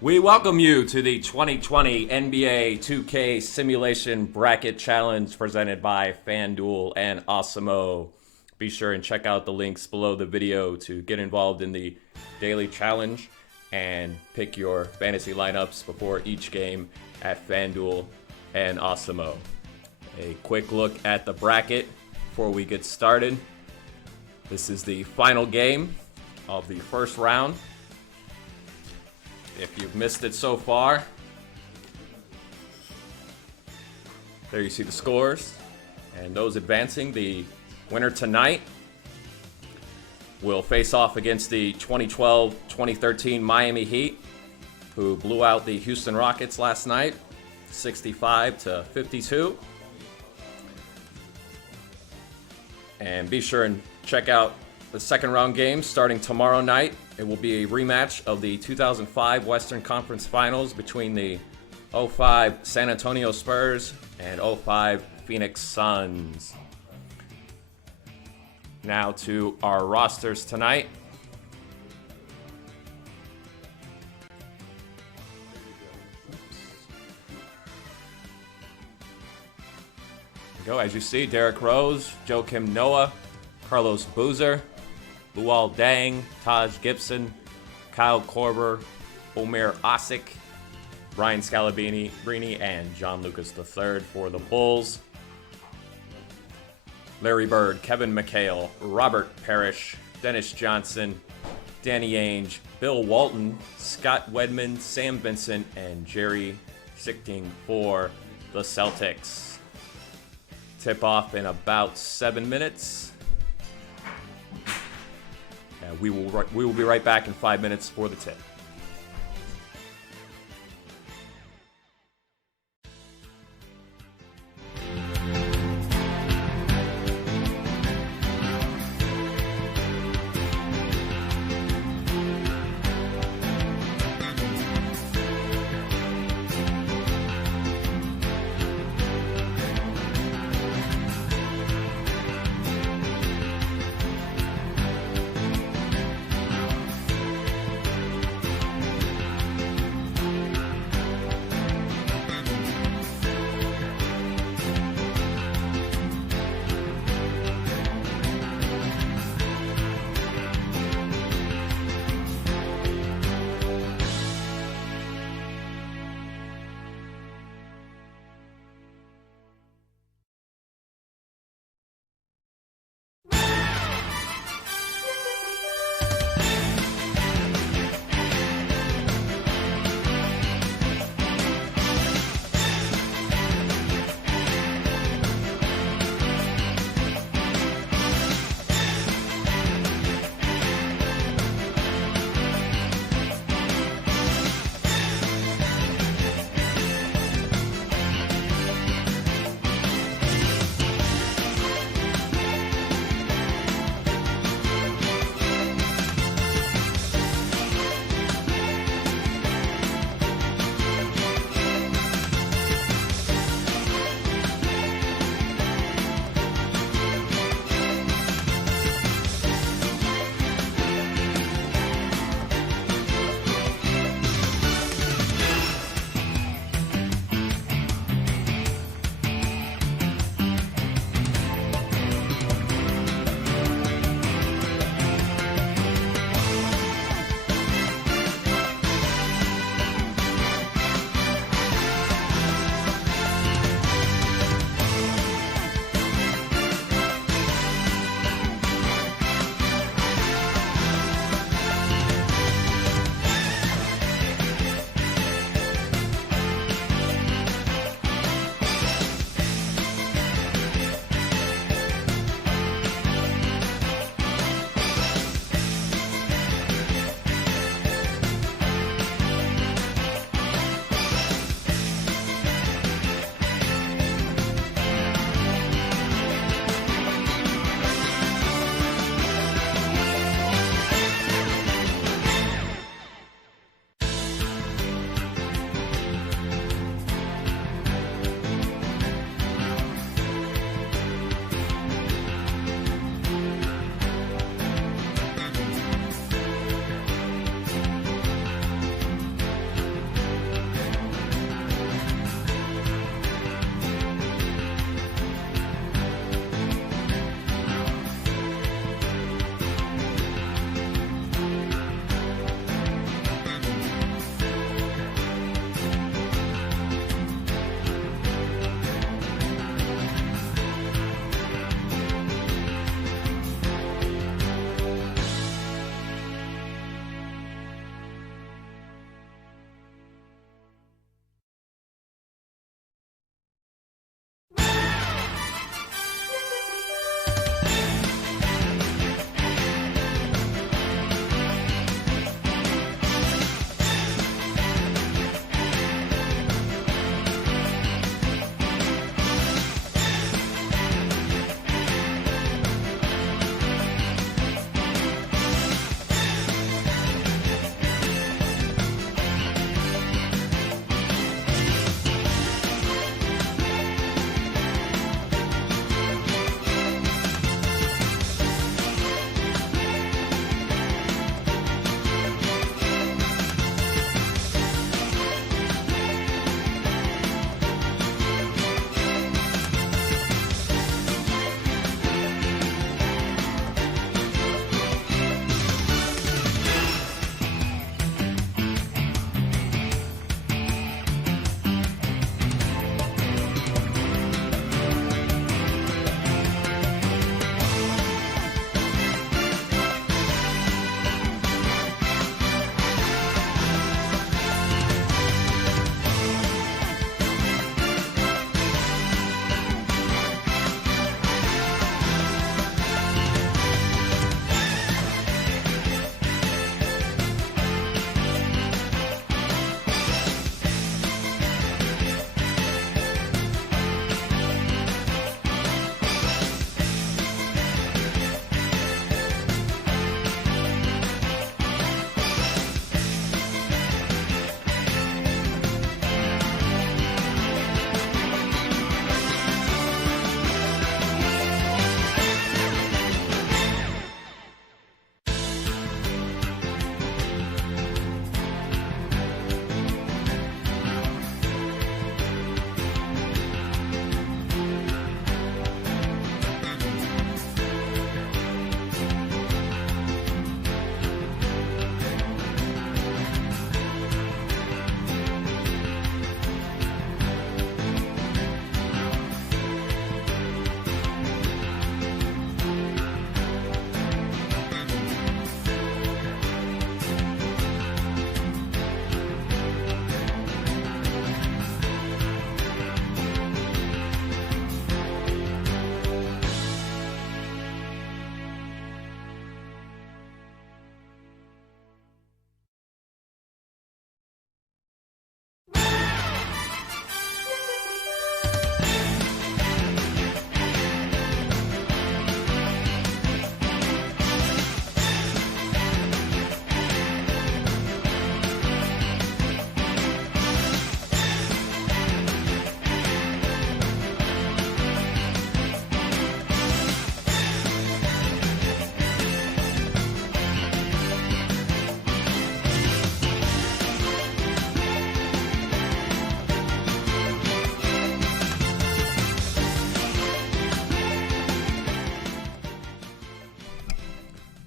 We welcome you to the 2020 NBA 2k Simulation Bracket Challenge presented by FanDuel and Awesemo. Be sure and check out the links below the video to get involved in the daily challenge and pick your fantasy lineups before each game at FanDuel and Awesemo. A quick look at the bracket before we get started. This is the final game of the first round. If you've missed it so far, there you see the scores. And those advancing, the winner tonight will face off against the 2012-2013 Miami Heat, who blew out the Houston Rockets last night, 65-52. And be sure and check out the second round game starting tomorrow night. It will be a rematch of the 2005 Western Conference Finals between the 05 San Antonio Spurs and 05 Phoenix Suns. Now to our rosters tonight. Go, as you see, Derrick Rose, Joakim Noah, Carlos Boozer, Luol Deng, Taj Gibson, Kyle Korver, Omer Asik, Brian Scalabrine, and John Lucas III for the Bulls. Larry Bird, Kevin McHale, Robert Parrish, Dennis Johnson, Danny Ainge, Bill Walton, Scott Wedman, Sam Vincent, and Jerry Sichting for the Celtics. Tip off in about 7 minutes. We will be right back in 5 minutes for the tip.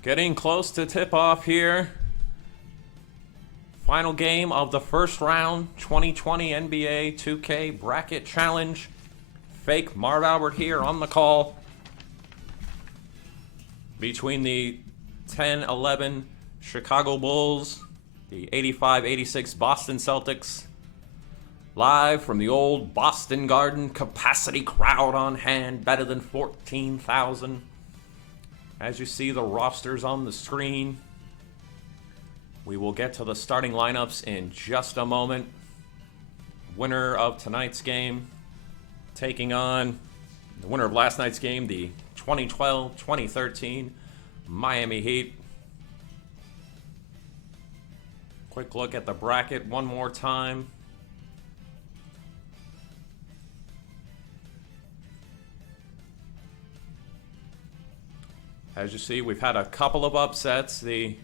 Getting close to tip-off here. Final game of the first round, 2020 NBA 2K Bracket Challenge. Fake Marv Albert here on the call. Between the 10-11 Chicago Bulls, the 85-86 Boston Celtics. Live from the old Boston Garden, capacity crowd on hand, better than 14,000. As you see the rosters on the screen, we will get to the starting lineups in just a moment. Winner of tonight's game taking on the winner of last night's game, the 2012-2013 Miami Heat. Quick look at the bracket one more time. As you see, we've had a couple of upsets. The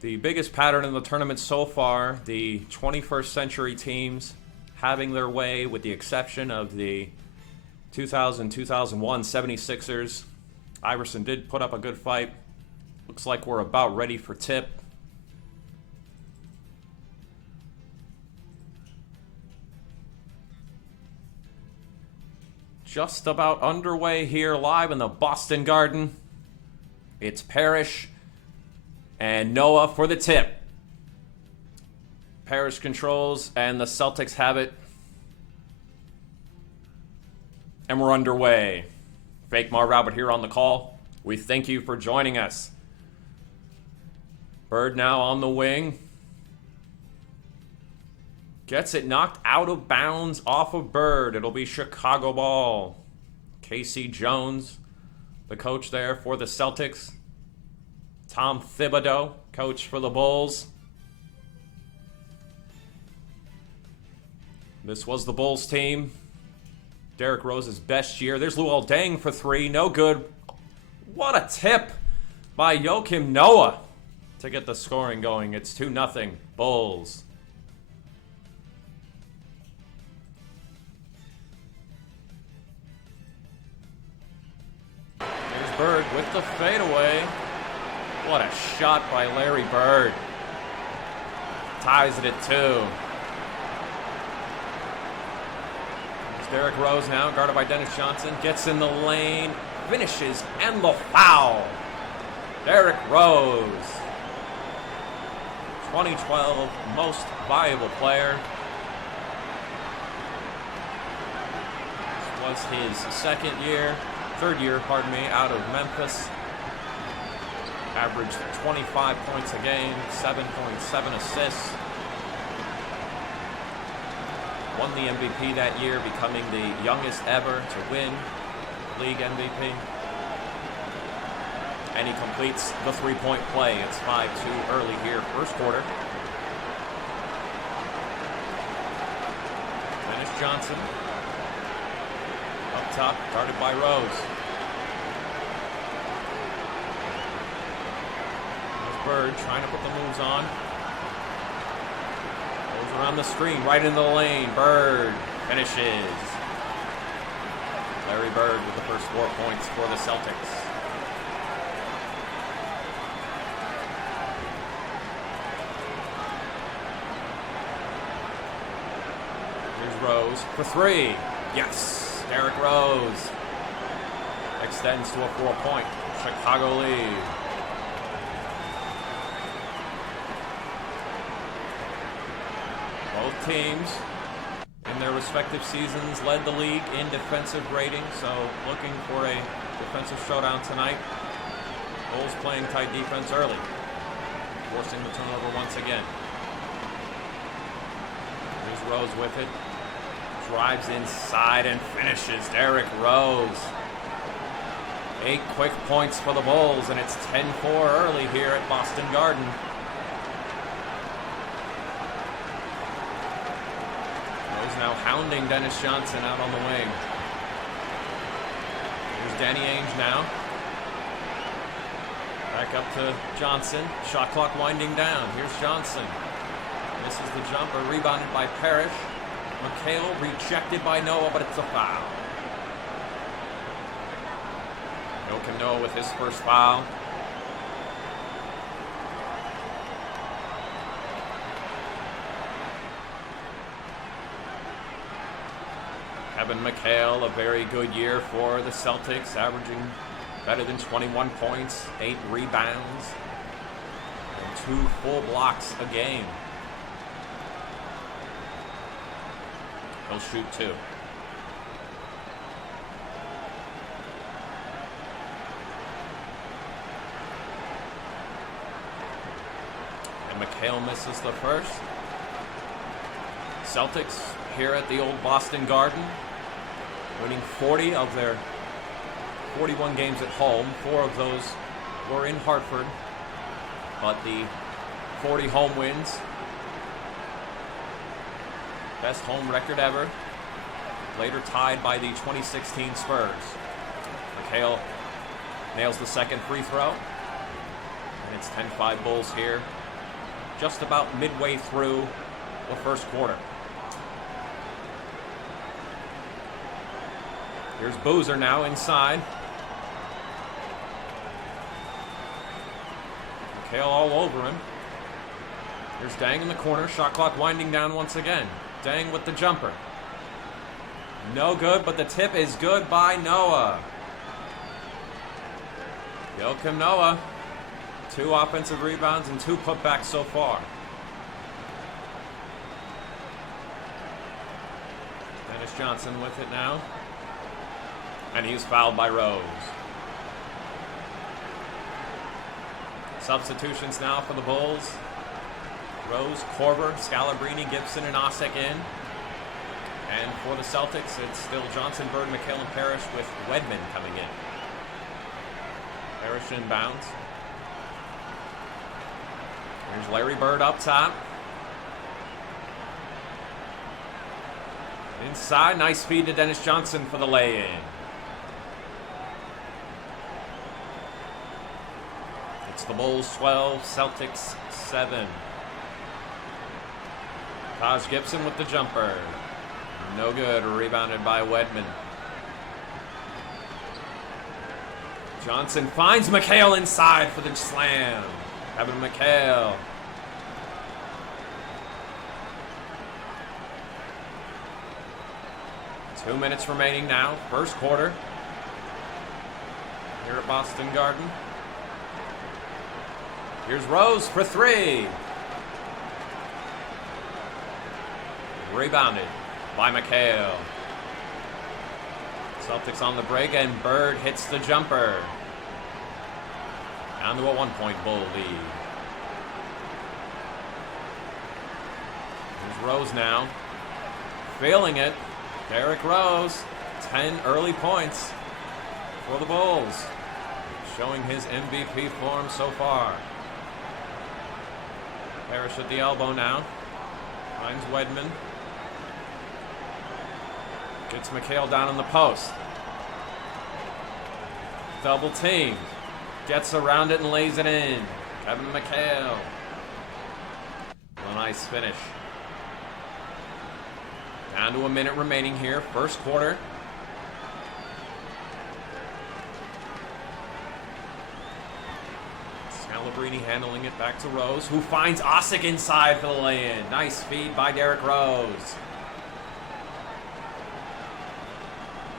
biggest pattern in the tournament so far, the 21st century teams having their way, with the exception of the 2000-2001 76ers. Iverson did put up a good fight. Looks like we're about ready for tip. Just about underway here live in the Boston Garden. It's Parrish and Noah for the tip. Parrish controls and the Celtics have it. And we're underway. Fake Marv Albert here on the call. We thank you for joining us. Bird now on the wing. Gets it knocked out of bounds off of Bird. It'll be Chicago ball. Casey Jones, the coach there for the Celtics. Tom Thibodeau, coach for the Bulls. This was the Bulls team. Derrick Rose's best year. There's Luol Deng for three. No good. What a tip by Joakim Noah to get the scoring going. It's 2-0 Bulls. Bird with the fadeaway. What a shot by Larry Bird. Ties it at 2. There's Derrick Rose now, guarded by Dennis Johnson. Gets in the lane, finishes, and the foul. Derrick Rose. 2012 most valuable player. This was his third year, out of Memphis. Averaged 25 points a game, 7.7 assists. Won the MVP that year, becoming the youngest ever to win league MVP. And he completes the three-point play. It's 5-2 early here, first quarter. Dennis Johnson. Up top, guarded by Rose. There's Bird trying to put the moves on. Goes around the screen, right in the lane. Bird finishes. Larry Bird with the first 4 points for the Celtics. Here's Rose for three. Yes. Derrick Rose extends to a 4-point Chicago lead. Both teams in their respective seasons led the league in defensive rating, so looking for a defensive showdown tonight. Bulls playing tight defense early, forcing the turnover once again. Here's Rose with it. Drives inside and finishes. Derrick Rose. 8 quick points for the Bulls, and it's 10-4 early here at Boston Garden. Rose now hounding Dennis Johnson out on the wing. Here's Danny Ainge now. Back up to Johnson. Shot clock winding down. Here's Johnson. Misses the jumper, rebounded by Parrish. McHale rejected by Noah, but it's a foul. Joakim Noah with his first foul. Kevin McHale, a very good year for the Celtics, averaging better than 21 points, 8 rebounds, and 2 full blocks a game. He'll shoot 2. And McHale misses the first. Celtics here at the old Boston Garden, winning 40 of their 41 games at home. 4 of those were in Hartford, but the 40 home wins, best home record ever, later tied by the 2016 Spurs. McHale nails the second free throw, and it's 10-5 Bulls here, just about midway through the first quarter. Here's Boozer now inside. McHale all over him. Here's Dang in the corner. Shot clock winding down once again. Dang with the jumper. No good, but the tip is good by Noah. Joakim Noah. 2 offensive rebounds and 2 putbacks so far. Dennis Johnson with it now. And he's fouled by Rose. Substitutions now for the Bulls. Rose, Korver, Scalabrini, Gibson, and Osek in. And for the Celtics, it's still Johnson, Bird, McHale, and Parrish with Wedman coming in. Parrish inbounds. Here's Larry Bird up top. Inside, nice feed to Dennis Johnson for the lay-in. It's the Bulls 12, Celtics 7. Taj Gibson with the jumper. No good, rebounded by Wedman. Johnson finds McHale inside for the slam. Kevin McHale. Two minutes remaining now, first quarter. Here at Boston Garden. Here's Rose for 3. Rebounded by McHale. Celtics on the break, and Bird hits the jumper. Down to a 1-point Bull lead. Here's Rose now. Failing it. Derrick Rose. 10 early points for the Bulls. Showing his MVP form so far. Parrish at the elbow now. Finds Wedman. Gets McHale down in the post. Double teamed. Gets around it and lays it in. Kevin McHale. A nice finish. Down to a minute remaining here. First quarter. Scalabrini handling it back to Rose, who finds Osek inside for the lay-in. Nice feed by Derrick Rose.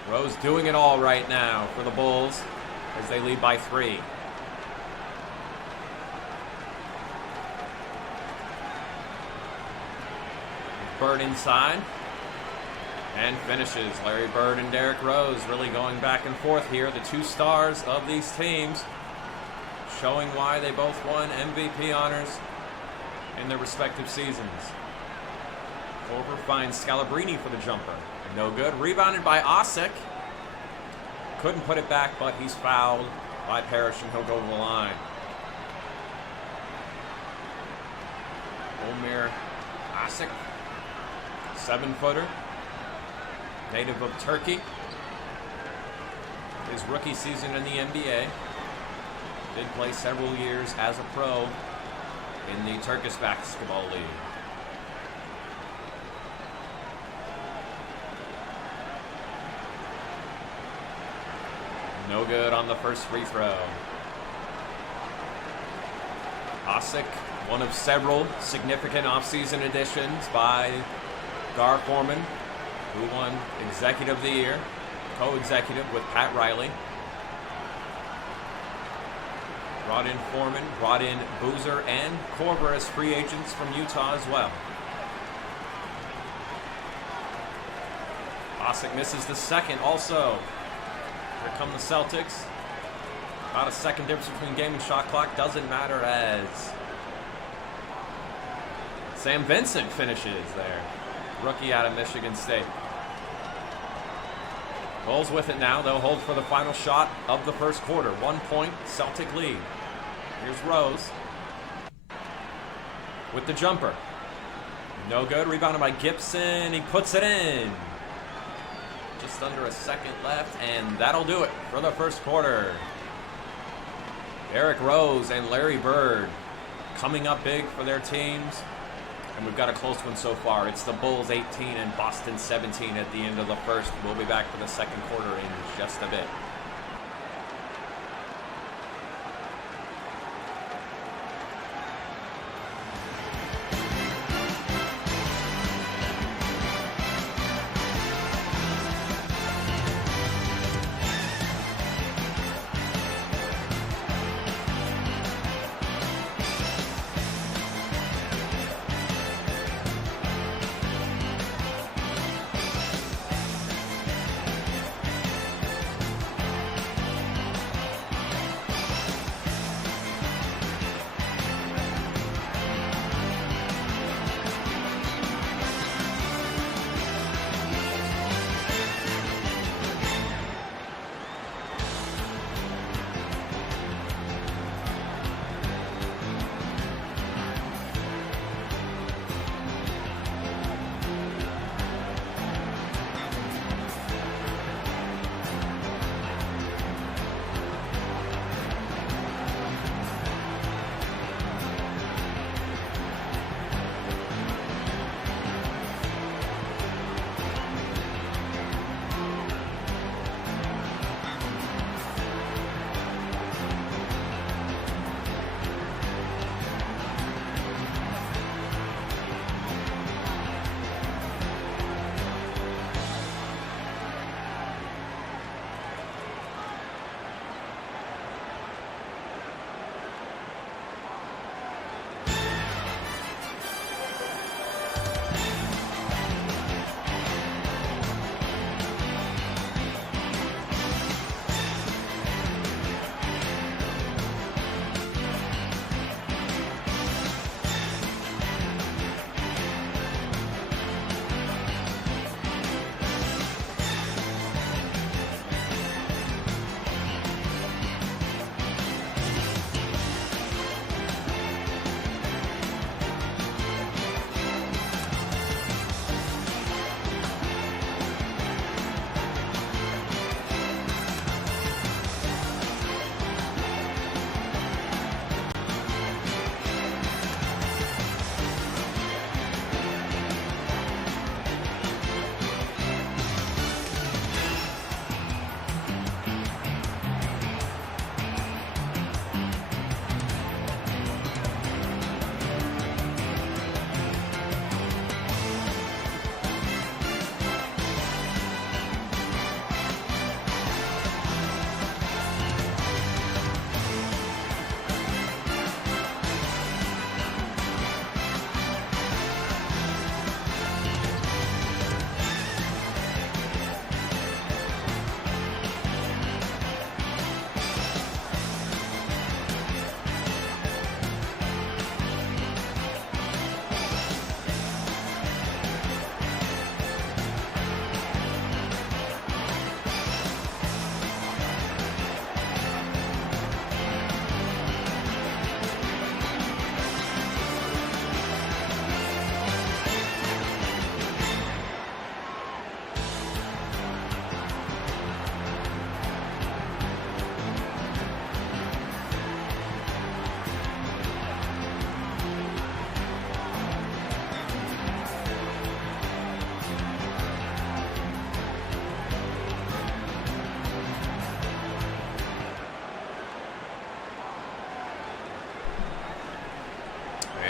Rose doing it all right now for the Bulls as they lead by 3. Bird inside and finishes. Larry Bird and Derrick Rose really going back and forth here. The 2 stars of these teams, showing why they both won MVP honors in their respective seasons. Korver finds Scalabrini for the jumper. No good. Rebounded by Osek. Couldn't put it back, but he's fouled by Parrish, and he'll go over the line. Omer Osek, 7-footer, native of Turkey. His rookie season in the NBA. Did play several years as a pro in the Turkish Basketball League. No good on the first free throw. Osek, one of several significant offseason additions by Gar Forman. who won Executive of the Year, co-executive with Pat Riley. Brought in Foreman, brought in Boozer and Korver as free agents from Utah as well. Bostic misses the second also. Here come the Celtics. About a second difference between game and shot clock. Doesn't matter as Sam Vincent finishes there. Rookie out of Michigan State. Bulls with it now. They'll hold for the final shot of the first quarter. 1 point Celtic lead. Here's Rose with the jumper. No good. Rebounded by Gibson. He puts it in. Just under a second left, and that'll do it for the first quarter. Eric Rose and Larry Bird coming up big for their teams. And we've got a close one so far. It's the Bulls 18 and Boston 17 at the end of the first. We'll be back for the second quarter in just a bit.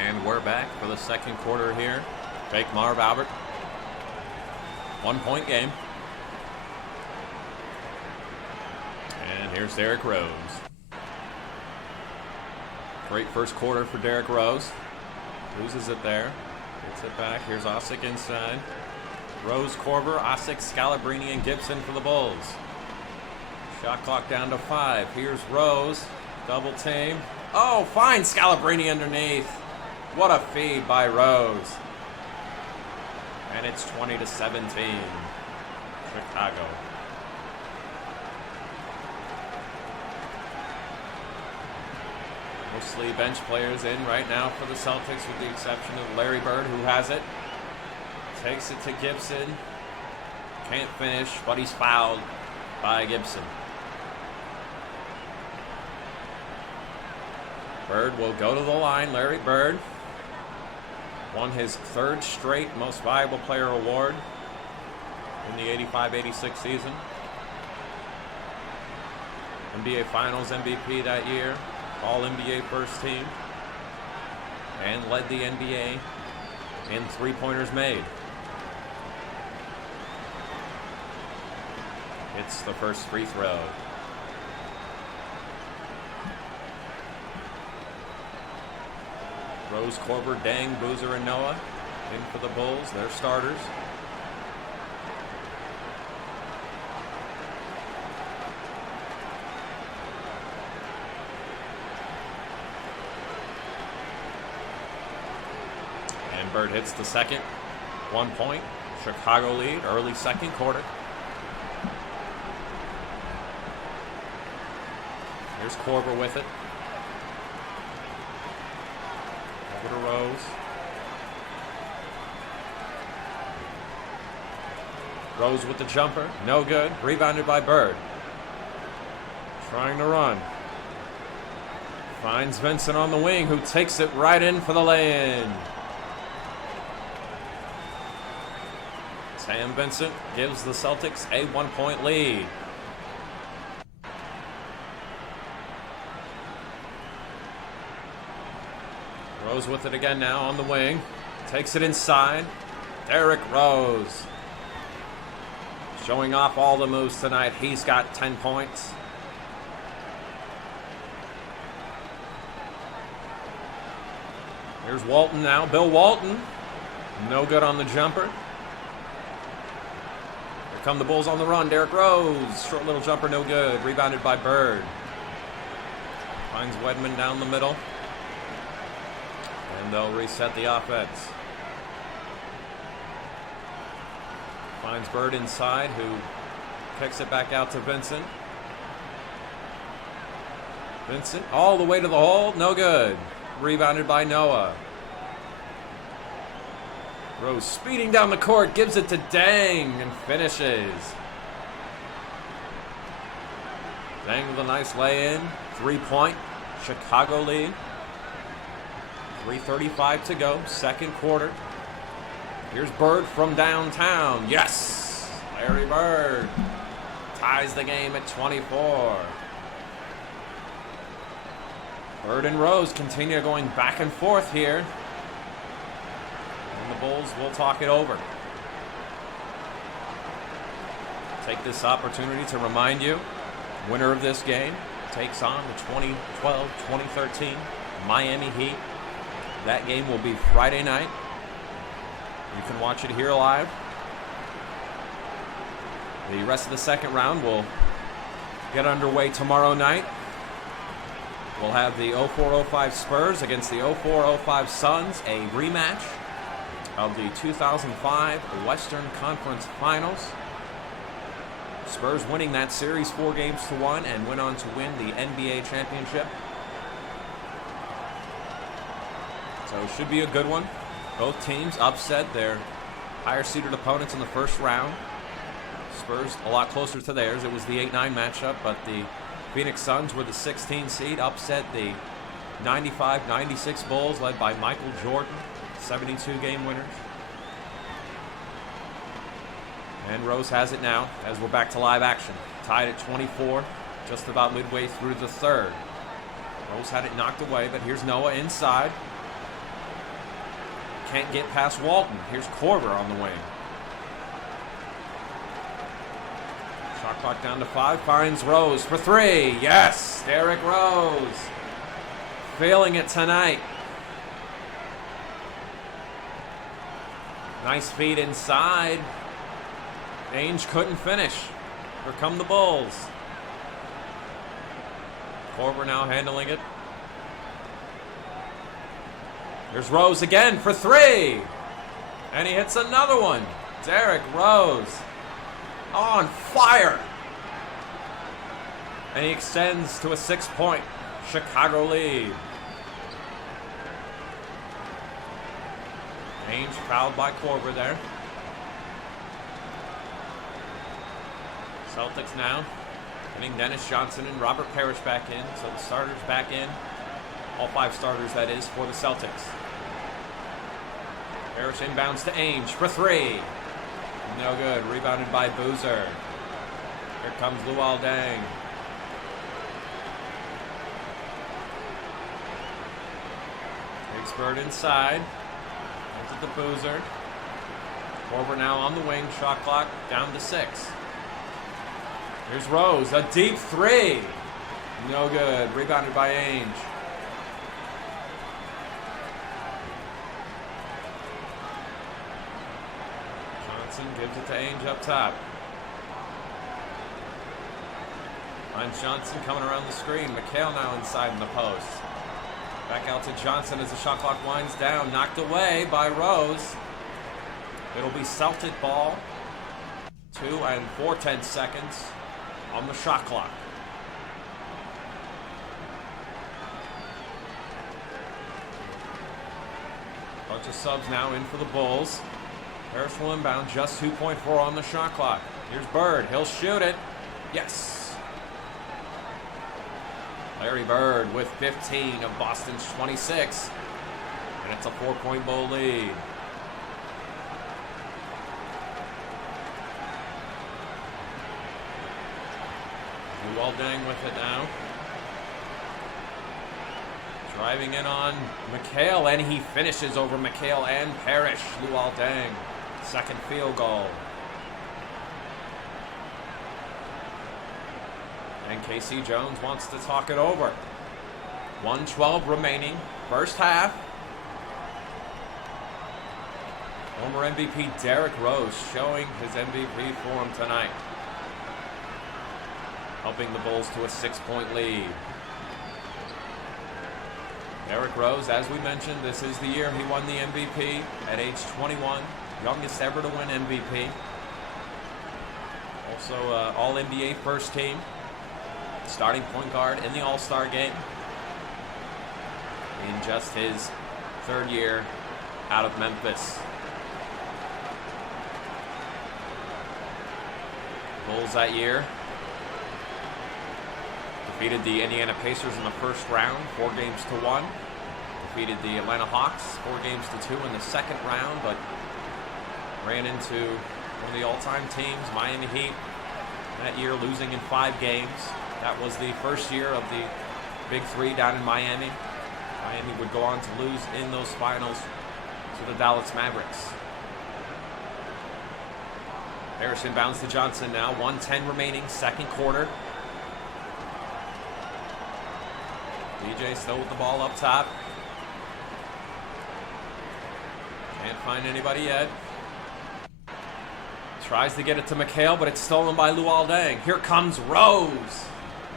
And we're back for the second quarter here. Fake Marv Albert. 1-point game. And here's Derrick Rose. Great first quarter for Derrick Rose. Loses it there. Gets it back. Here's Osik inside. Rose, Korver, Osik, Scalabrine, and Gibson for the Bulls. Shot clock down to 5. Here's Rose. Double team. Oh, fine Scalabrine underneath. What a feed by Rose. And it's 20-17. Chicago. Mostly bench players in right now for the Celtics, with the exception of Larry Bird, who has it. Takes it to Gibson. Can't finish, but he's fouled by Gibson. Bird will go to the line. Larry Bird won his 3rd straight Most Valuable Player award in the 85-86 season. NBA Finals MVP that year. All-NBA first team. And led the NBA in three-pointers made. It's the first free throw. Rose, Korver, Deng, Boozer, and Noah in for the Bulls. They're starters. And Bird hits the second. 1 point. Chicago lead, early second quarter. Here's Korver with it. Over to Rose. Rose with the jumper. No good. Rebounded by Bird. Trying to run. Finds Vincent on the wing, who takes it right in for the lay-in. Sam Vincent gives the Celtics a 1-point lead. Rose with it again now on the wing. Takes it inside. Derrick Rose. Showing off all the moves tonight. He's got 10 points. Here's Walton now. Bill Walton. No good on the jumper. Here come the Bulls on the run. Derrick Rose. Short little jumper, no good. Rebounded by Bird. Finds Wedman down the middle. And they'll reset the offense. Finds Bird inside, who kicks it back out to Vincent. Vincent all the way to the hole. No good. Rebounded by Noah. Rose speeding down the court. Gives it to Deng and finishes. Deng with a nice lay-in. 3-point. Chicago lead. 3:35 to go, second quarter. Here's Bird from downtown. Yes! Larry Bird ties the game at 24. Bird and Rose continue going back and forth here. And the Bulls will talk it over. Take this opportunity to remind you, winner of this game takes on the 2012-2013 Miami Heat. That game will be Friday night. You can watch it here live. The rest of the second round will get underway tomorrow night. We'll have the 04-05 Spurs against the 04-05 Suns, a rematch of the 2005 Western Conference Finals. Spurs winning that series 4-1 and went on to win the NBA championship. So it should be a good one. Both teams upset their higher-seeded opponents in the first round. Spurs a lot closer to theirs. It was the 8-9 matchup, but the Phoenix Suns were the 16 seed, upset the 95-96 Bulls led by Michael Jordan, 72-game winners. And Rose has it now as we're back to live action. Tied at 24, just about midway through the third. Rose had it knocked away, but here's Noah inside. Can't get past Walton. Here's Korver on the wing. Shot clock down to 5. Finds Rose for 3. Yes! Derrick Rose. Feeling it tonight. Nice feed inside. Ainge couldn't finish. Here come the Bulls. Korver now handling it. Here's Rose again for 3. And he hits another one. Derrick Rose on fire. And he extends to a 6-point Chicago lead. Ainge fouled by Korver there. Celtics now getting Dennis Johnson and Robert Parrish back in. So the starters back in. All 5 starters, that is, for the Celtics. Parrish inbounds to Ainge for 3. No good. Rebounded by Boozer. Here comes Luol Deng. Big Bird inside. Into the Boozer. Korver now on the wing. Shot clock down to 6. Here's Rose. A deep 3. No good. Rebounded by Ainge. Johnson gives it to Ainge up top. Finds Johnson coming around the screen. McHale now inside in the post. Back out to Johnson as the shot clock winds down. Knocked away by Rose. It'll be Celtic ball. 2 and 4/10 seconds on the shot clock. Bunch of subs now in for the Bulls. Parrish will inbound, just 2.4 on the shot clock. Here's Bird. He'll shoot it. Yes. Larry Bird with 15 of Boston's 26. And it's a 4-point Bull lead. Luol Deng with it now. Driving in on McHale, and he finishes over McHale and Parrish. Luol Deng, second field goal. And K.C. Jones wants to talk it over. 1:12 remaining, first half. Former MVP Derrick Rose showing his MVP form tonight, helping the Bulls to a 6-point lead. Derrick Rose, as we mentioned, this is the year he won the MVP at age 21. Youngest ever to win MVP. Also All-NBA first team. Starting point guard in the All-Star game. In just his 3rd year out of Memphis. Bulls that year defeated the Indiana Pacers in the first round, 4-1. Defeated the Atlanta Hawks, 4-2 in the second round, but ran into one of the all-time teams, Miami Heat, that year losing in 5 games. That was the first year of the Big Three down in Miami. Miami would go on to lose in those finals to the Dallas Mavericks. Harrison inbounds to Johnson now. 1:10 remaining, second quarter. DJ still with the ball up top. Can't find anybody yet. Tries to get it to McHale, but it's stolen by Luol Deng. Here comes Rose.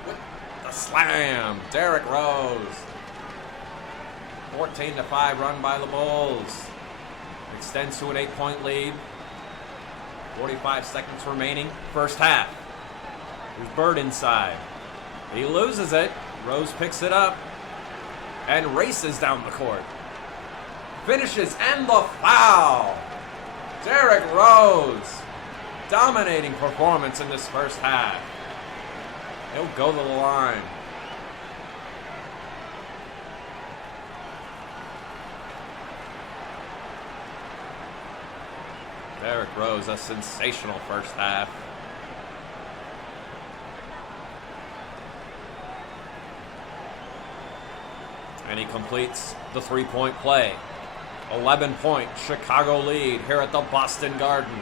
With the slam. Derrick Rose. 14-5 run by the Bulls. Extends to an 8-point lead. 45 seconds remaining. First half. There's Bird inside. He loses it. Rose picks it up and races down the court. Finishes and the foul. Derrick Rose. Dominating performance in this first half. He'll go to the line. Derrick Rose, a sensational first half. And he completes the 3-point play. 11-point Chicago lead here at the Boston Garden.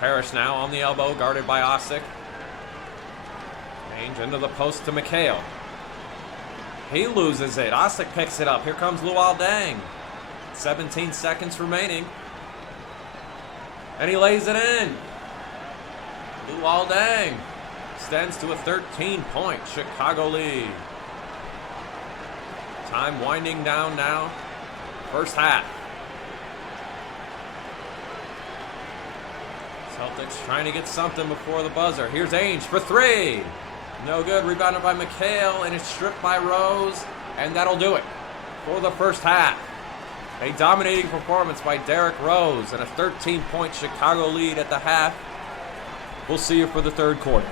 Parrish now on the elbow, guarded by Osik. Ainge into the post to McHale. He loses it. Osik picks it up. Here comes Luol Deng. 17 seconds remaining. And he lays it in. Luol Deng extends to a 13-point Chicago lead. Time winding down now. First half. Celtics trying to get something before the buzzer. Here's Ainge for three. No good. Rebounded by McHale, and it's stripped by Rose. And that'll do it for the first half. A dominating performance by Derrick Rose and a 13-point Chicago lead at the half. We'll see you for the third quarter.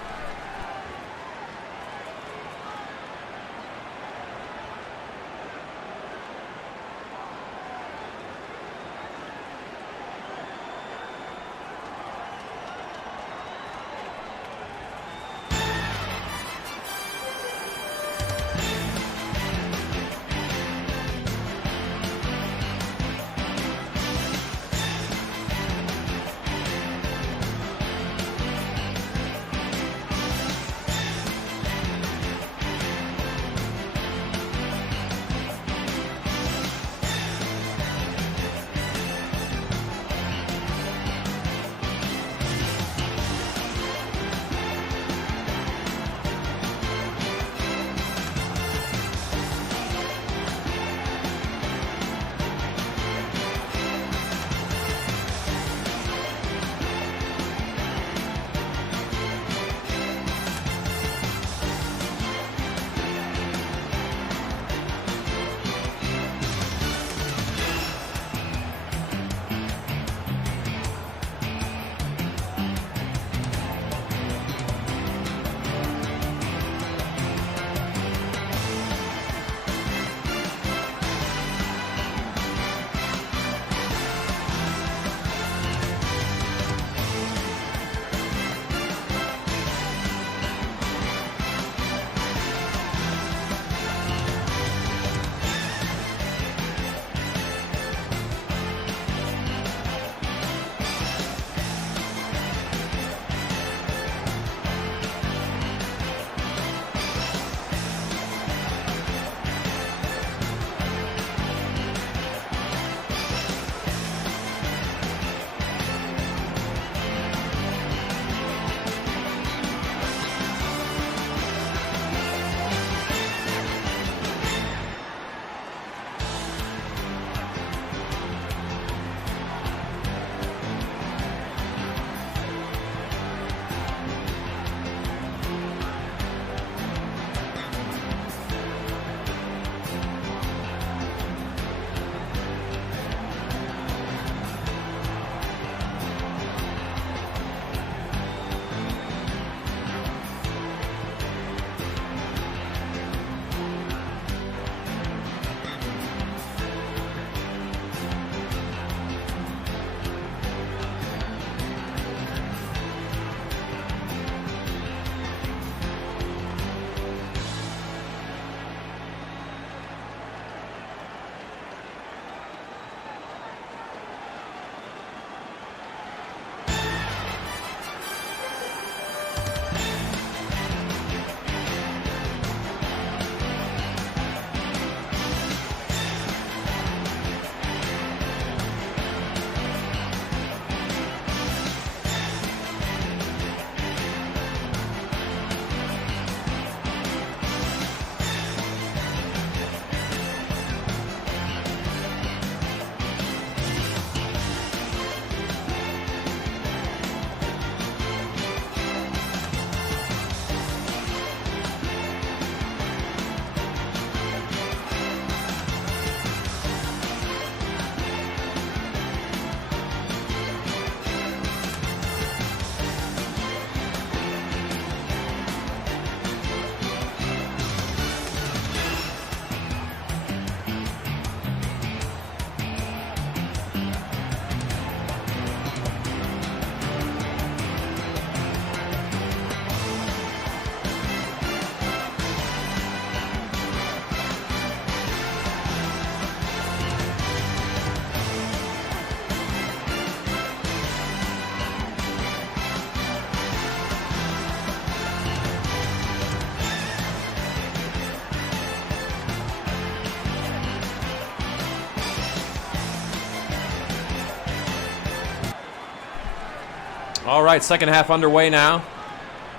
All right, second half underway now.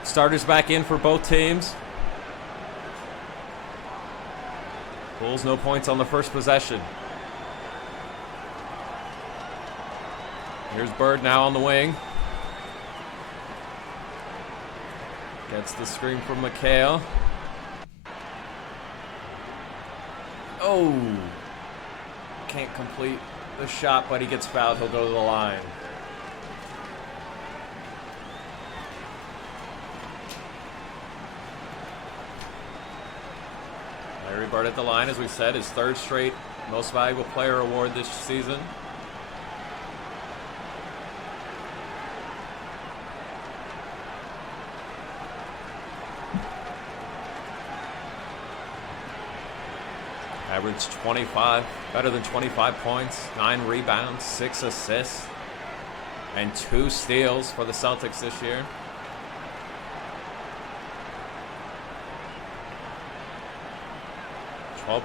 Starters back in for both teams. Bulls no points on the first possession. Here's Bird now on the wing. Gets the screen from McHale. Oh! Can't complete the shot, but he gets fouled. He'll go to the line. Larry Bird at the line, as we said, his third straight Most Valuable Player award this season. Averaged 25, better than 25 points, 9 rebounds, 6 assists, and 2 steals for the Celtics this year.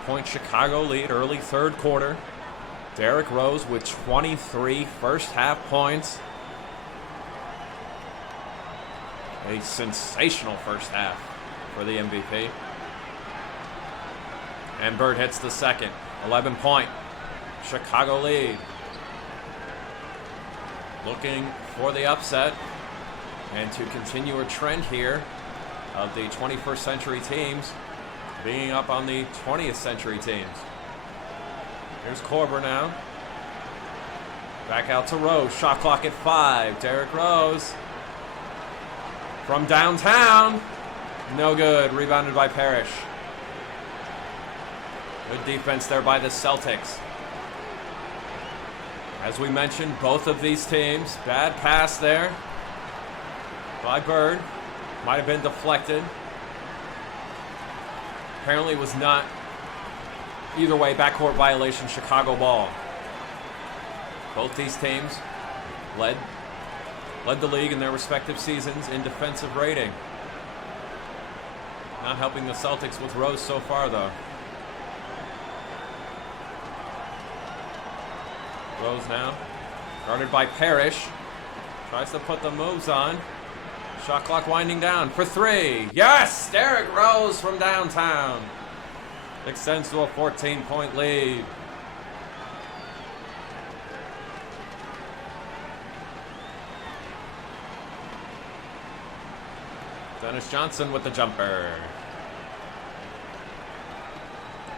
Point Chicago lead early third quarter. Derrick Rose with 23 first half points. A sensational first half for the MVP. And Bird hits the second. 11-point Chicago lead. Looking for the upset and to continue a trend here of the 21st century teams being up on the 20th century teams. Here's Korver now. Back out to Rose. Shot clock at 5. Derrick Rose from downtown. No good. Rebounded by Parrish. Good defense there by the Celtics. As we mentioned, both of these teams, bad pass there by Bird. Might have been deflected. Apparently was not. Either way, backcourt violation, Chicago ball. Both these teams led the league in their respective seasons in defensive rating. Not helping the Celtics with Rose so far, though. Rose now, guarded by Parrish. Tries to put the moves on. Shot clock winding down for 3. Yes! Derrick Rose from downtown. Extends to a 14-point lead. Dennis Johnson with the jumper.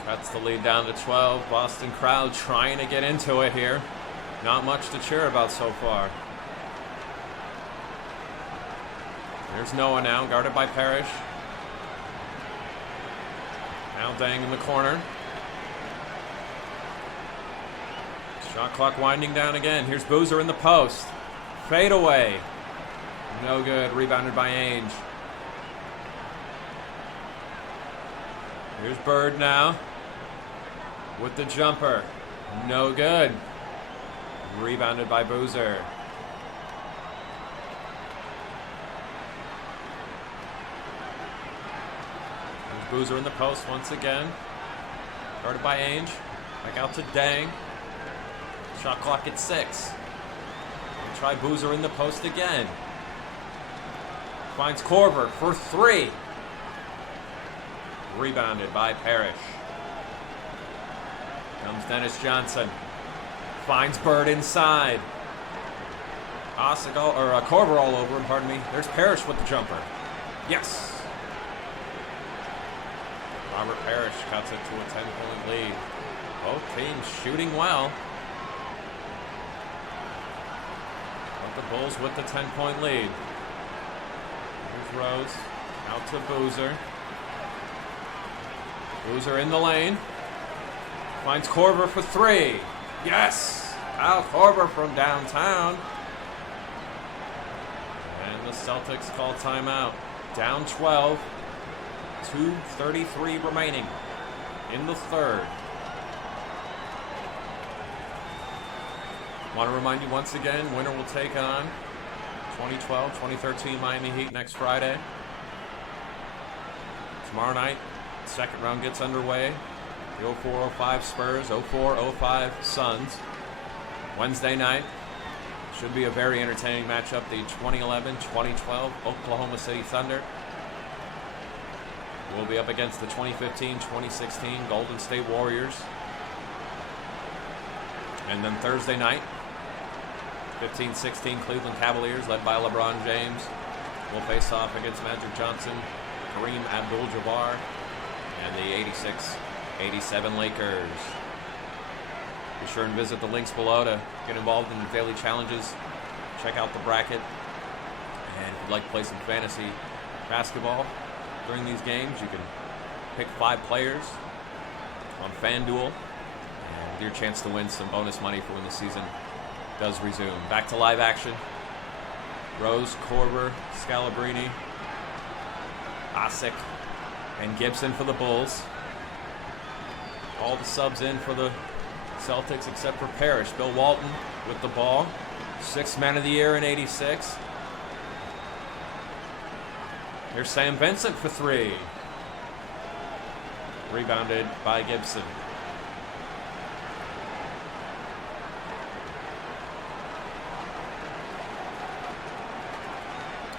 Cuts the lead down to 12. Boston crowd trying to get into it here. Not much to cheer about so far. There's Noah now, guarded by Parrish. Now Dang in the corner. Shot clock winding down again. Here's Boozer in the post. Fade away. No good. Rebounded by Ainge. Here's Bird now with the jumper. No good. Rebounded by Boozer. Here's Boozer in the post once again. Guarded by Ainge. Back out to Dang. Shot clock at 6. We'll try Boozer in the post again. Finds Korver for 3. Rebounded by Parrish. Comes Dennis Johnson. Finds Bird inside. Korver all over him, pardon me. There's Parrish with the jumper. Yes. Robert Parrish cuts it to a 10-point lead. Both teams shooting well. But the Bulls with the 10-point lead. Here's Rose. Out to Boozer. Boozer in the lane. Finds Korver for 3. Yes! Kyle Korver from downtown. And the Celtics call timeout. Down 12. 2:33 remaining in the third. Want to remind you once again, winner will take on 2012-2013 Miami Heat next Friday. Tomorrow night, second round gets underway. The 04-05 Spurs, 04-05 Suns. Wednesday night, Should be a very entertaining matchup. The 2011-2012 Oklahoma City Thunder will be up against the 2015-2016 Golden State Warriors. And then Thursday night, 15-16 Cleveland Cavaliers, led by LeBron James, will face off against Magic Johnson, Kareem Abdul-Jabbar, and the 86-87 Lakers. Be sure and visit the links below to get involved in the daily challenges. Check out the bracket. And if you'd like to play some fantasy basketball during these games, you can pick 5 players on FanDuel, and with your chance to win some bonus money for when the season does resume. Back to live action. Rose, Korver, Scalabrine, Osik, and Gibson for the Bulls. All the subs in for the Celtics except for Parrish. Bill Walton with the ball. 6th man of the year in 86. Here's Sam Vincent for 3. Rebounded by Gibson.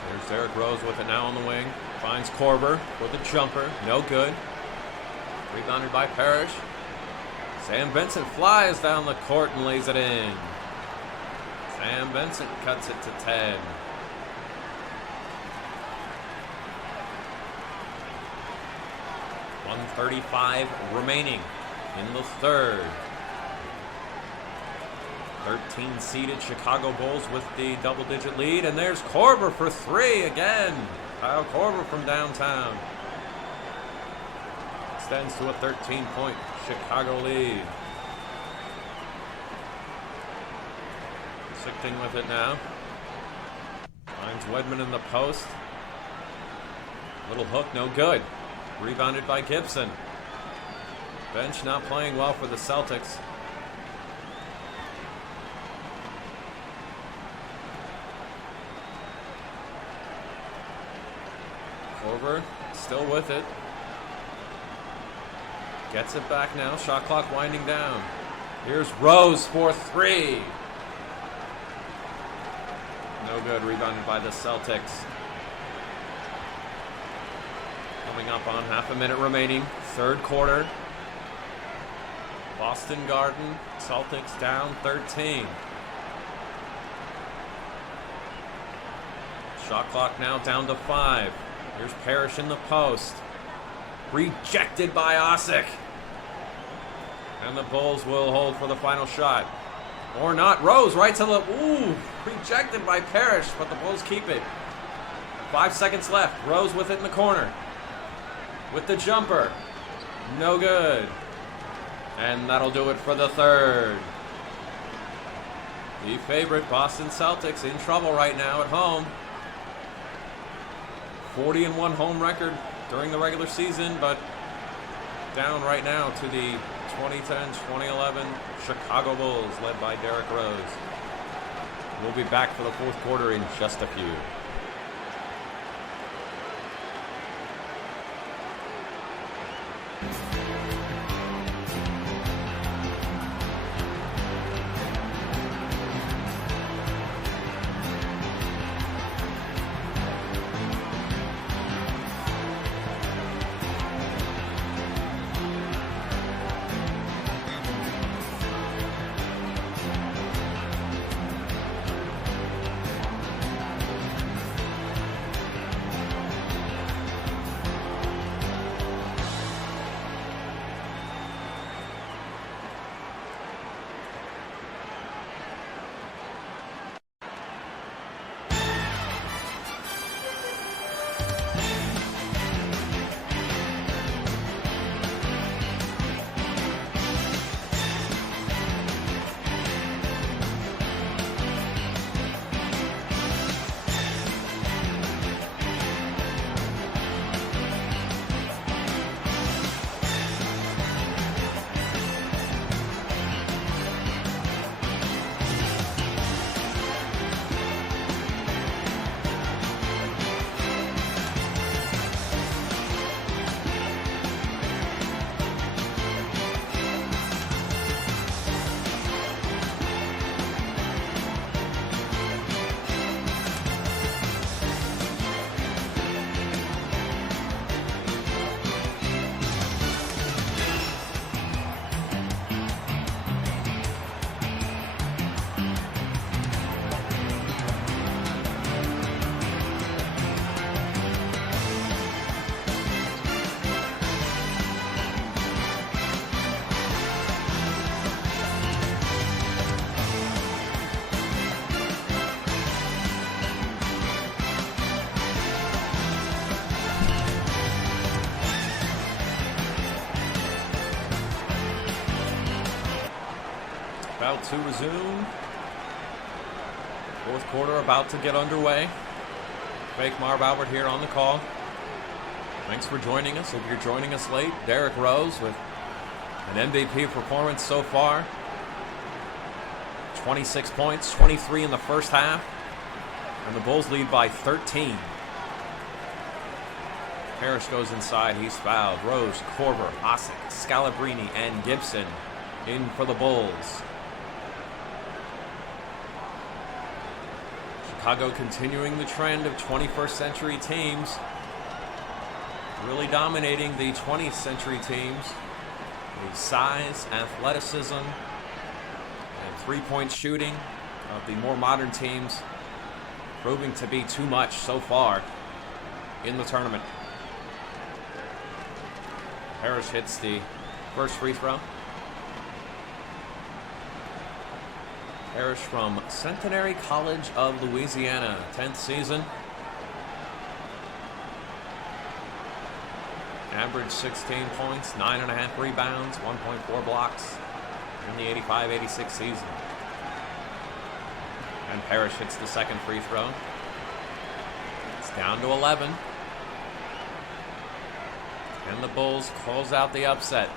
There's Derrick Rose with it now on the wing. Finds Korver with a jumper. No good. Rebounded by Parrish. Sam Vincent flies down the court and lays it in. Sam Vincent cuts it to 10. .135 remaining in the third. 13-seeded Chicago Bulls with the double-digit lead. And there's Korver for 3 again. Kyle Korver from downtown. Extends to a 13-point Chicago lead. Sichting with it now. Finds Wedman in the post. Little hook, no good. Rebounded by Gibson. Bench not playing well for the Celtics. Korver still with it. Gets it back now. Shot clock winding down. Here's Rose for 3. No good. Rebounded by the Celtics. Coming up on half a minute remaining. Third quarter. Boston Garden. Celtics down 13. Shot clock now down to 5. Here's Parrish in the post. Rejected by Osik. And the Bulls will hold for the final shot. Or not. Rose right to the... Ooh! Rejected by Parrish, but the Bulls keep it. 5 seconds left. Rose with it in the corner. With the jumper. No good. And that'll do it for the third. The favorite Boston Celtics in trouble right now at home. 40-1 home record during the regular season, but down right now to the 2010-2011 Chicago Bulls, led by Derrick Rose. We'll be back for the fourth quarter in just a few. About to resume. Fourth quarter about to get underway. Fake Marv Albert here on the call. Thanks for joining us. If you're joining us late, Derrick Rose with an MVP performance so far. 26 points, 23 in the first half. And the Bulls lead by 13. Parrish goes inside. He's fouled. Rose, Korver, Osik, Scalabrine, and Gibson in for the Bulls. Chicago continuing the trend of 21st century teams. Really dominating the 20th century teams. The size, athleticism, and three-point shooting of the more modern teams proving to be too much so far in the tournament. Parrish hits the first free throw. Parrish from Centenary College of Louisiana, 10th season. Averaged 16 points, 9.5 rebounds, 1.4 blocks in the 85-86 season. And Parrish hits the second free throw. It's down to 11. And the Bulls close out the upset.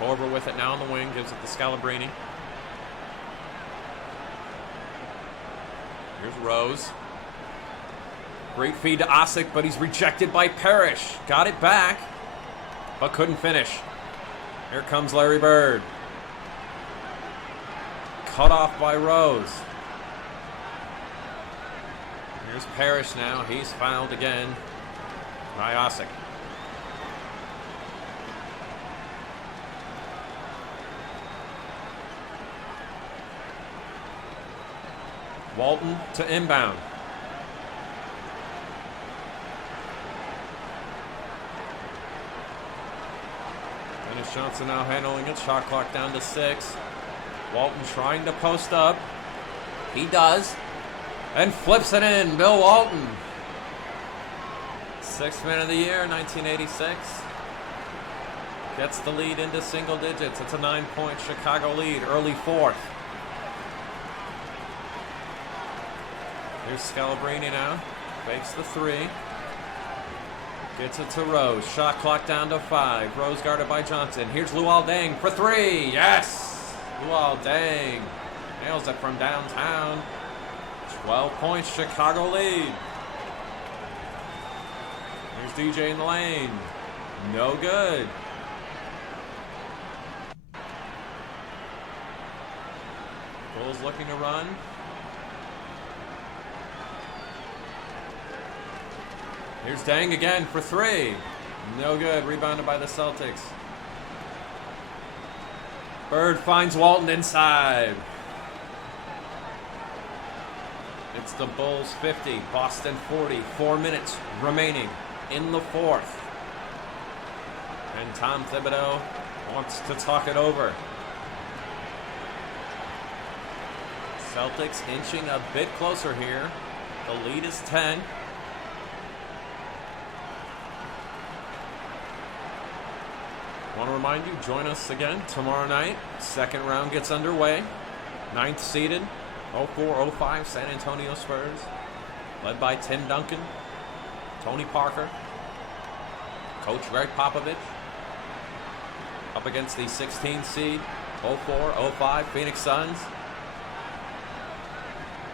Korver with it now on the wing, gives it to Scalabrine. Here's Rose. Great feed to Osik, but he's rejected by Parrish. Got it back, but couldn't finish. Here comes Larry Bird. Cut off by Rose. Here's Parrish now. He's fouled again by Osik. Walton to inbound. Dennis Johnson now handling it. Shot clock down to 6. Walton trying to post up. He does. And flips it in. Bill Walton. 6th man of the year, 1986. Gets the lead into single digits. It's a 9-point Chicago lead. Early fourth. Here's Scalabrine now. Fakes the 3. Gets it to Rose. Shot clock down to 5. Rose guarded by Johnson. Here's Luol Deng for 3. Yes! Luol Deng nails it from downtown. 12 points, Chicago lead. Here's DJ in the lane. No good. Bulls looking to run. Here's Deng again for 3. No good. Rebounded by the Celtics. Bird finds Walton inside. It's the Bulls 50, Boston 40. 4 minutes remaining in the fourth. And Tom Thibodeau wants to talk it over. Celtics inching a bit closer here. The lead is 10. Want to remind you, join us again tomorrow night. Second round gets underway. 9th seeded, 04-05 San Antonio Spurs. Led by Tim Duncan, Tony Parker, Coach Greg Popovich. Up against the 16th seed, 04-05 Phoenix Suns.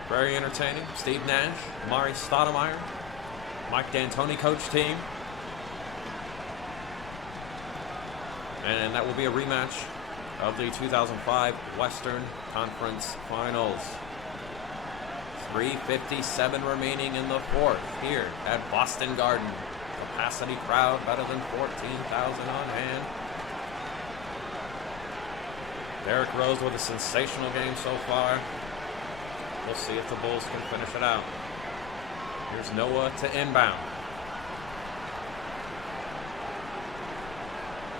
Very entertaining. Steve Nash, Mari Stoudemire, Mike D'Antoni coach team. And that will be a rematch of the 2005 Western Conference Finals. 3:57 remaining in the fourth here at Boston Garden. Capacity crowd better than 14,000 on hand. Derrick Rose with a sensational game so far. We'll see if the Bulls can finish it out. Here's Noah to inbound.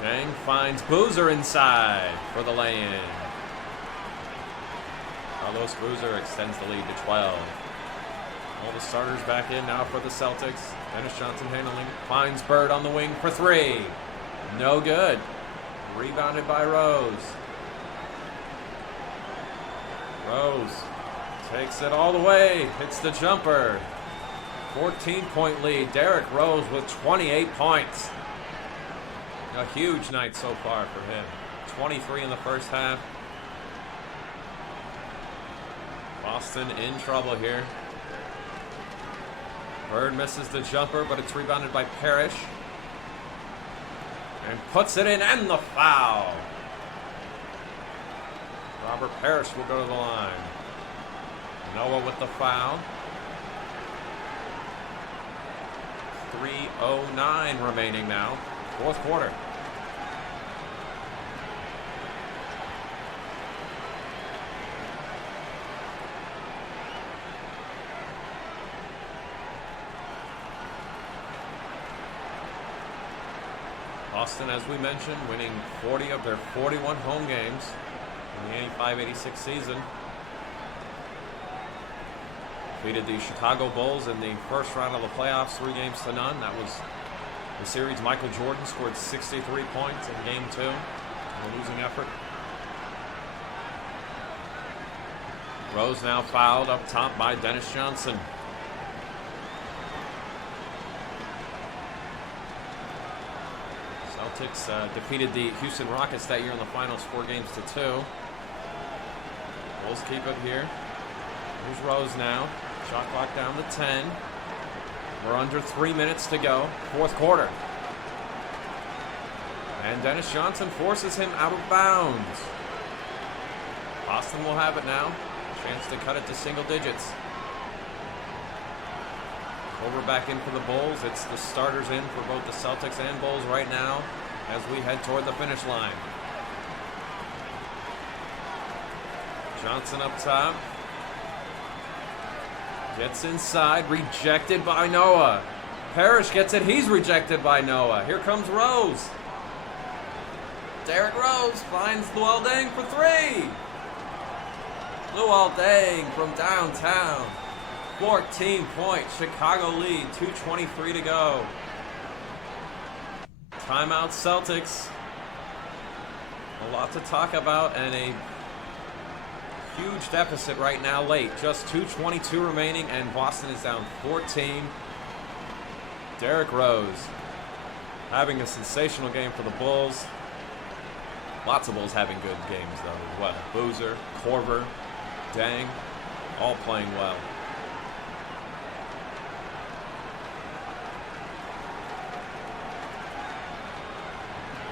Deng finds Boozer inside for the lay-in. Carlos Boozer extends the lead to 12. All the starters back in now for the Celtics. Dennis Johnson handling. Finds Bird on the wing for 3. No good. Rebounded by Rose. Rose takes it all the way. Hits the jumper. 14-point lead. Derrick Rose with 28 points. A huge night so far for him. 23 in the first half. Boston in trouble here. Bird misses the jumper, but it's rebounded by Parrish. And puts it in, and the foul. Robert Parrish will go to the line. Noah with the foul. 3:09 remaining now. Fourth quarter. Boston, as we mentioned, winning 40 of their 41 home games in the 85-86 season. Defeated the Chicago Bulls in the first round of the playoffs, 3-0. That was the series. Michael Jordan scored 63 points in Game 2 in a losing effort. Rose now fouled up top by Dennis Johnson. Celtics defeated the Houston Rockets that year in the finals 4-2. Bulls keep it here. Here's Rose now. Shot clock down to 10. We're under 3 minutes to go. Fourth quarter. And Dennis Johnson forces him out of bounds. Boston will have it now. Chance to cut it to single digits. Over back in for the Bulls. It's the starters in for both the Celtics and Bulls right now as we head toward the finish line. Johnson up top. Gets inside. Rejected by Noah. Parrish gets it. He's rejected by Noah. Here comes Rose. Derrick Rose finds Luol Deng for three. Luol Deng from downtown. 14-point Chicago lead. 2:23 to go. Timeout Celtics. A lot to talk about and a huge deficit right now late. Just 2:22 remaining and Boston is down 14. Derrick Rose having a sensational game for the Bulls. Lots of Bulls having good games though as well. Boozer, Korver, Deng, all playing well.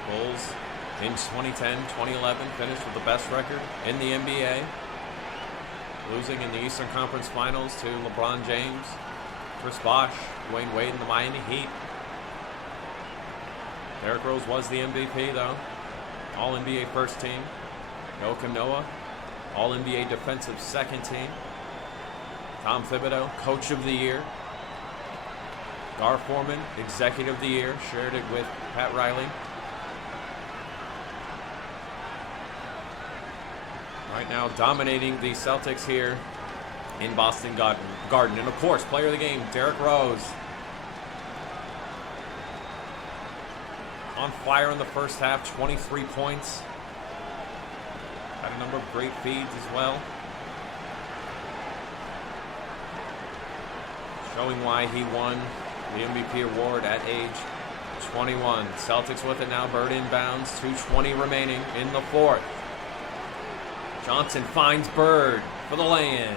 Bulls in 2010, 2011 finished with the best record in the NBA. Losing in the Eastern Conference Finals to LeBron James, Chris Bosh, Dwayne Wade and the Miami Heat. Derrick Rose was the MVP though. All-NBA first team. Joakim Noah, All-NBA defensive second team. Tom Thibodeau, Coach of the Year. Gar Forman, Executive of the Year, shared it with Pat Riley. Right now dominating the Celtics here in Boston Garden. And of course, player of the game, Derrick Rose. On fire in the first half, 23 points. Had a number of great feeds as well. Showing why he won the MVP award at age 21. Celtics with it now, Bird inbounds, 2:20 remaining in the fourth. Johnson finds Bird for the lay-in.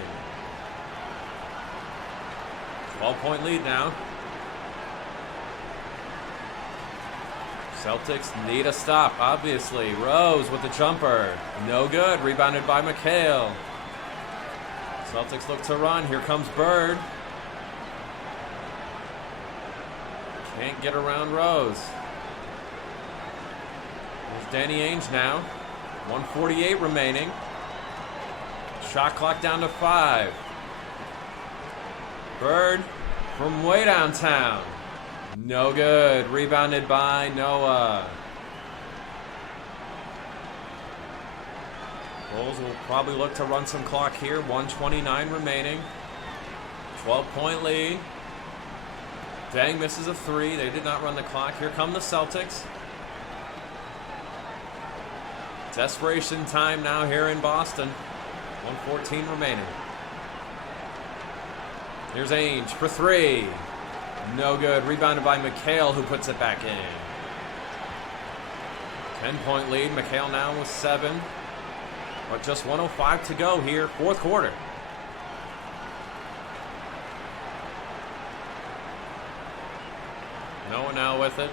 12-point lead now. Celtics need a stop, obviously. Rose with the jumper. No good. Rebounded by McHale. Celtics look to run. Here comes Bird. Can't get around Rose. There's Danny Ainge now. 1:48 remaining. Shot clock down to 5. Bird from way downtown. No good. Rebounded by Noah. Bulls will probably look to run some clock here. 1:29 remaining. 12-point lead. Deng misses a 3. They did not run the clock. Here come the Celtics. Desperation time now here in Boston. 1:14 remaining. Here's Ainge for three. No good. Rebounded by McHale, who puts it back in. 10-point lead. McHale now with 7. But just 1:05 to go here, fourth quarter. Noah now with it.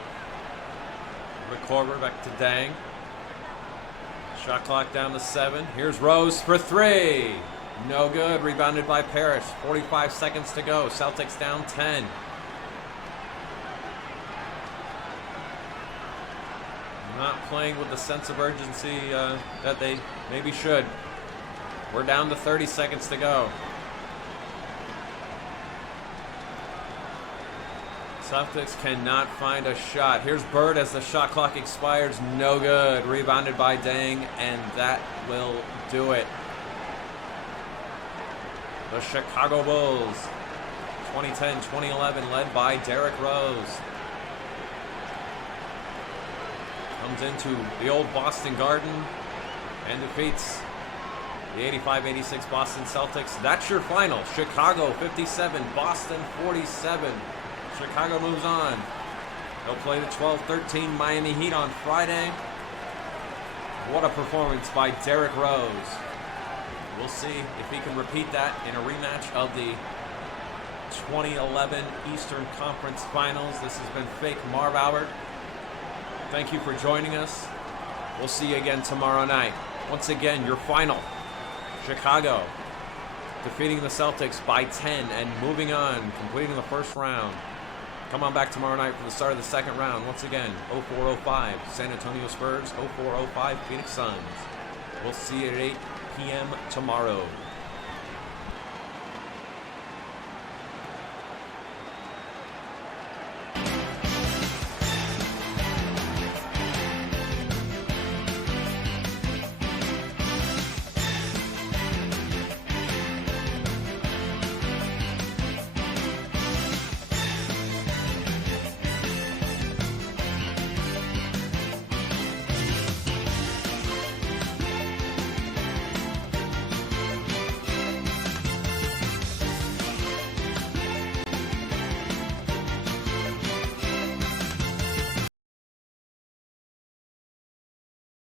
Rick Korver back to Dang. Shot clock down to 7. Here's Rose for three. No good. Rebounded by Parrish. 45 seconds to go. Celtics down 10. Not playing with the sense of urgency that they maybe should. We're down to 30 seconds to go. Celtics cannot find a shot. Here's Bird as the shot clock expires. No good. Rebounded by Dang, and that will do it. The Chicago Bulls, 2010-2011, led by Derrick Rose. Comes into the old Boston Garden and defeats the 85-86 Boston Celtics. That's your final. Chicago 57, Boston 47. Chicago moves on. They'll play the 12-13 Miami Heat on Friday. What a performance by Derrick Rose. We'll see if he can repeat that in a rematch of the 2011 Eastern Conference Finals. This has been Fake Marv Albert. Thank you for joining us. We'll see you again tomorrow night. Once again, your final. Chicago defeating the Celtics by 10 and moving on, completing the first round. Come on back tomorrow night for the start of the second round. Once again, 0405 San Antonio Spurs, 0405 Phoenix Suns. We'll see you at 8 p.m. tomorrow.